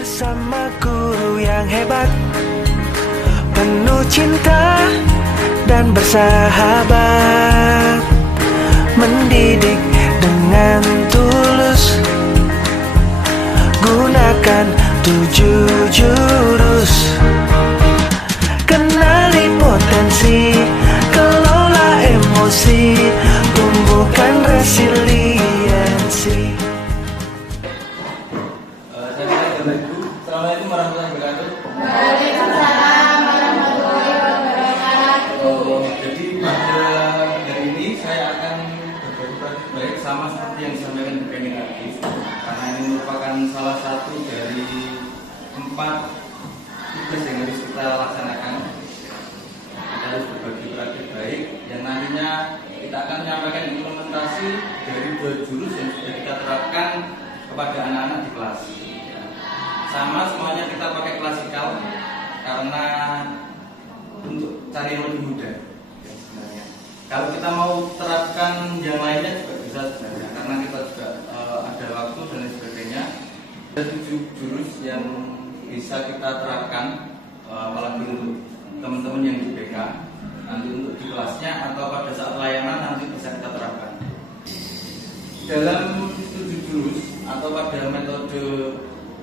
bersama guru yang hebat, penuh cinta dan bersahabat, mendidik dengan tulus, gunakan 7 jurus. Kenali potensi, kelola emosi, tumbuhkan resiliensi. Assalamualaikum warahmatullahi wabarakatuh. Waalaikumsalam warahmatullahi wabarakatuh. Jadi pada hari ini saya akan berbagi praktik baik sama seperti yang disampaikan Bu Penny tadi, karena ini merupakan salah satu dari 4 tugas yang harus kita laksanakan. Kita harus berbagi praktik baik yang nantinya kita akan menyampaikan implementasi dari 2 jurus yang sudah kita terapkan kepada anak-anak di kelas. Sama semuanya kita pakai klasikal karena untuk cari yang lebih mudah ya, sebenarnya. Kalau kita mau terapkan yang lainnya juga bisa sebenarnya, karena kita juga ada waktu dan lain sebagainya. Ada 7 jurus yang bisa kita terapkan, apalagi untuk teman-teman yang di BK, nanti untuk di kelasnya atau pada saat layanan nanti bisa kita terapkan. Dalam 7 jurus atau pada metode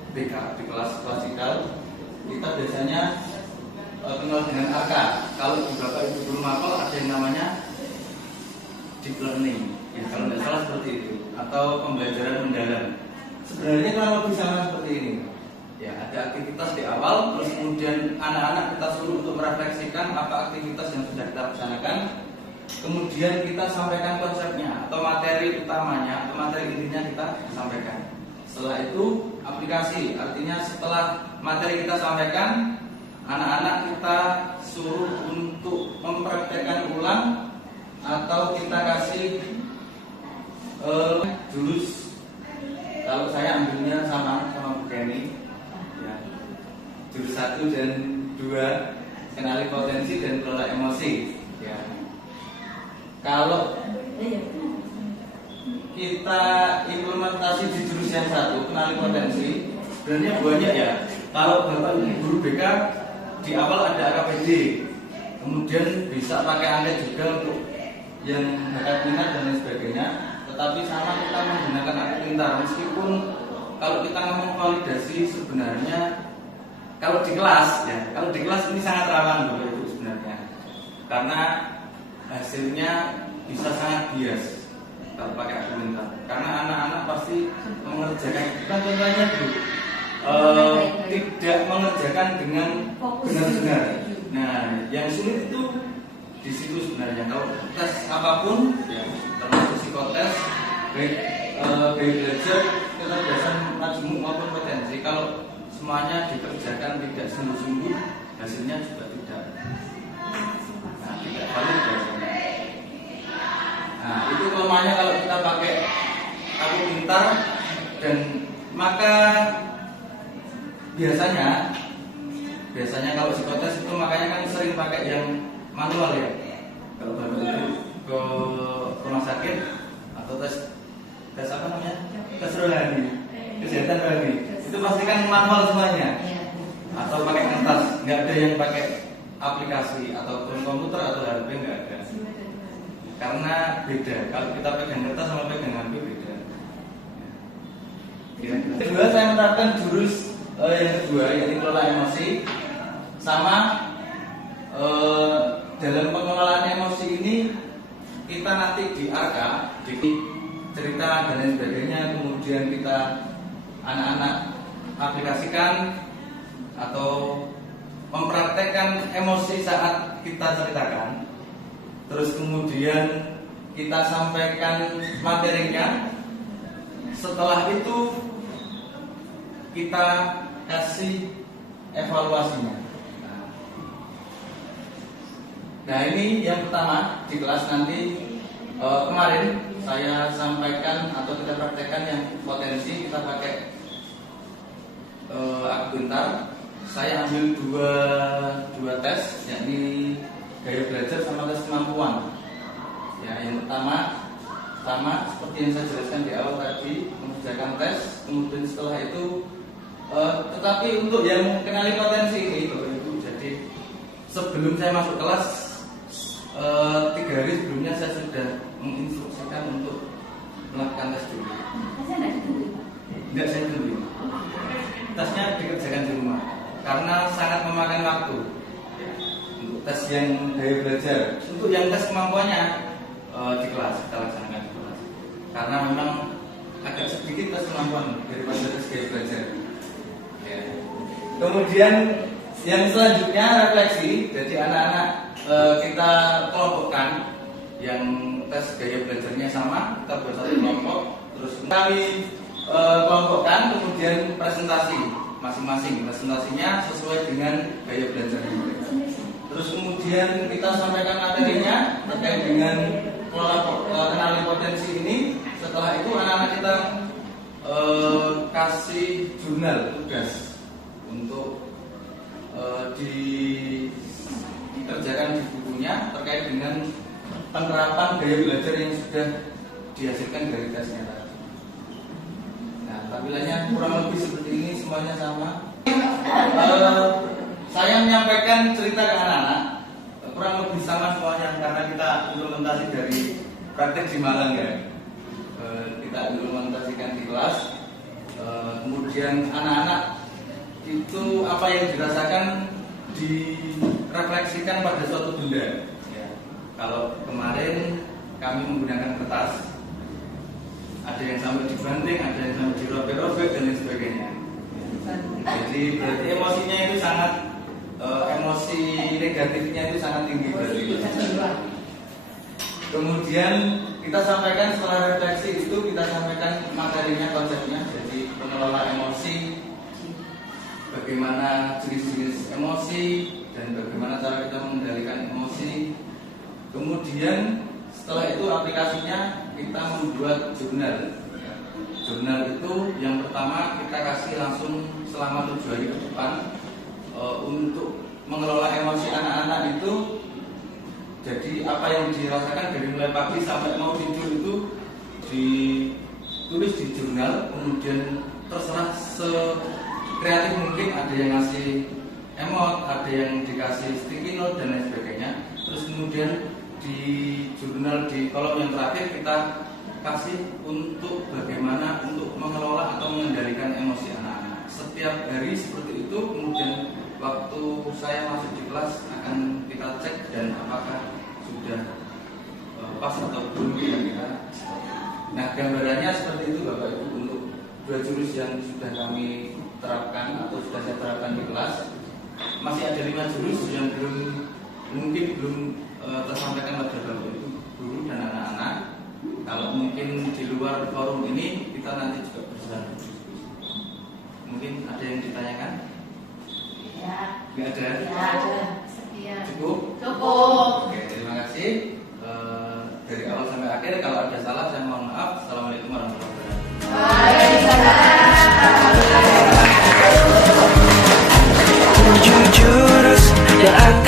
BK di kelas klasikal, kita biasanya kenal dengan AK. Kalau di Bapak Ibu guru mapel ada yang namanya deep learning, ya, kalau tidak salah seperti itu, atau pembelajaran mendalam. Sebenarnya kurang lebih sama seperti ini. Ya, ada aktivitas di awal, terus kemudian anak-anak kita suruh untuk merefleksikan apa aktivitas yang sudah kita laksanakan. Kemudian kita sampaikan konsepnya atau materi utamanya atau materi intinya kita sampaikan. Setelah itu aplikasi, artinya setelah materi kita sampaikan, anak-anak kita suruh untuk mempraktekkan ulang atau kita kasih jurus. Kalau saya ambilnya sama Bu Kenny, ya. Jurus 1 dan 2, kenali potensi dan kelola emosi. Ya. Kalau kita implementasi di jurus yang 1, kenali potensi, sebenarnya banyak ya. Kalau Bapak Ibu guru BK di awal ada AKPD, kemudian bisa pakai angka juga untuk yang bakat minat dan lain sebagainya. Tetapi sama kita menggunakan angka pintar, meskipun kalau kita ngomong validasi sebenarnya kalau di kelas ya, kalau di kelas ini sangat rawan Bapak Ibu sebenarnya, karena hasilnya bisa sangat bias kalau pakai argumentar, karena anak-anak pasti mengerjakan bukan contohnya Bu, tidak mengerjakan dengan benar-benar. Nah, yang sulit itu di situ sebenarnya. Kalau tes apapun, ya, termasuk psikotes, baik belajar, kecerdasan majmuk maupun potensi, kalau semuanya dikerjakan tidak sungguh-sungguh, hasilnya juga tidak. Nah, tidak valid hasilnya. Nah, itu kelemahannya kalau kita pakai aku pintar, dan maka biasanya kalau psikotes itu makanya kan sering pakai yang manual ya. Kalau Bapak itu ke rumah sakit atau tes apa namanya? Tes rohani, kesehatan rohani. Itu pasti kan manual semuanya. Atau pakai kertas, nggak ada yang pakai aplikasi atau komputer atau HP, nggak ada. Karena beda, kalau kita pegang kertas sama pegang HP beda. Kedua, saya menerapkan jurus yang kedua, yaitu kelola emosi. Sama dalam pengelolaan emosi ini kita nanti di RK, di cerita dan lain sebagainya, kemudian kita anak-anak aplikasikan atau mempraktekkan emosi saat kita ceritakan. Terus kemudian kita sampaikan materinya. Setelah itu kita kasih evaluasinya. Nah, ini yang pertama di kelas nanti. Kemarin saya sampaikan atau kita praktekkan yang potensi, kita pakai argumentar. Saya ambil dua tes, yakni gaya belajar sama tes kemampuan. Ya, yang pertama sama seperti yang saya jelaskan di awal tadi, mengerjakan tes, kemudian setelah itu Tetapi untuk yang kenali potensi ini Bapak Ibu, jadi sebelum saya masuk kelas 3 hari sebelumnya saya sudah menginstruksikan untuk melakukan tes dulu. Enggak, saya dulu. Tesnya dikerjakan di rumah karena sangat memakan waktu. Untuk tes yang gaya belajar, untuk yang tes kemampuannya di kelas kita laksanakan di kelas. Karena memang agak sedikit tes kemampuan daripada tes gaya belajar. Ya. Kemudian yang selanjutnya refleksi. Jadi anak-anak kita kelompokkan, yang tes gaya belajarnya sama, kita buat satu kelompok, terus kami kelompokkan, kemudian presentasi masing-masing, presentasinya sesuai dengan gaya belajarnya mereka. Terus kemudian kita sampaikan materinya terkait dengan kenali potensi ini. Setelah itu anak-anak kita kasih jurnal tugas untuk dikerjakan di bukunya terkait dengan penerapan gaya belajar yang sudah dihasilkan dari tesnya tadi. Nah, tampilannya kurang lebih seperti ini, semuanya sama. Saya menyampaikan cerita ke anak-anak kurang lebih sama semuanya karena kita implementasi dari praktek di Malang ya. Kita implementasikan di kelas. Kemudian anak-anak itu apa yang dirasakan direfleksikan pada suatu benda. Ya. Kalau kemarin kami menggunakan kertas, ada yang sampai dibanting, ada yang sampai dirobek-robek dan lain sebagainya. Jadi berarti emosinya itu sangat emosi negatifnya itu sangat tinggi berarti. Kemudian kita sampaikan setelah refleksi itu kita sampaikan materinya, konsepnya. Jadi pengelola emosi, bagaimana jenis-jenis emosi dan bagaimana cara kita mengendalikan emosi. Kemudian setelah itu aplikasinya kita membuat jurnal. Jurnal itu yang pertama kita kasih langsung selama 7 hari ke depan untuk mengelola emosi anak-anak itu. Jadi apa yang dirasakan dari mulai pagi sampai mau tidur itu ditulis di jurnal. Kemudian terserah sekreatif mungkin, ada yang ngasih emot, ada yang dikasih sticky note dan lain sebagainya. Terus kemudian di jurnal di kolom yang terakhir kita kasih untuk bagaimana untuk mengelola atau mengendalikan emosi anak-anak. Setiap hari seperti itu. Kemudian waktu saya masuk di kelas akan kita cek dan apakah sudah pas atau belum kira-kira. Nah, gambarannya seperti itu Bapak Ibu untuk 2 jurus yang sudah kami terapkan atau sudah saya terapkan di kelas. Masih ada 5 jurus yang mungkin belum tersampaikan pada Bapak Ibu guru dan anak-anak. Kalau mungkin di luar forum ini kita nanti juga bisa diskusi. Mungkin ada yang ditanyakan? Ya. Nggak ada? Ya, ada. Sekian. Cukup? Cukup. Oke, terima kasih. Dari awal sampai akhir, kalau ada salah saya mohon maaf. Assalamualaikum warahmatullahi wabarakatuh. Waalaikumsalam. 7 jurus yang akan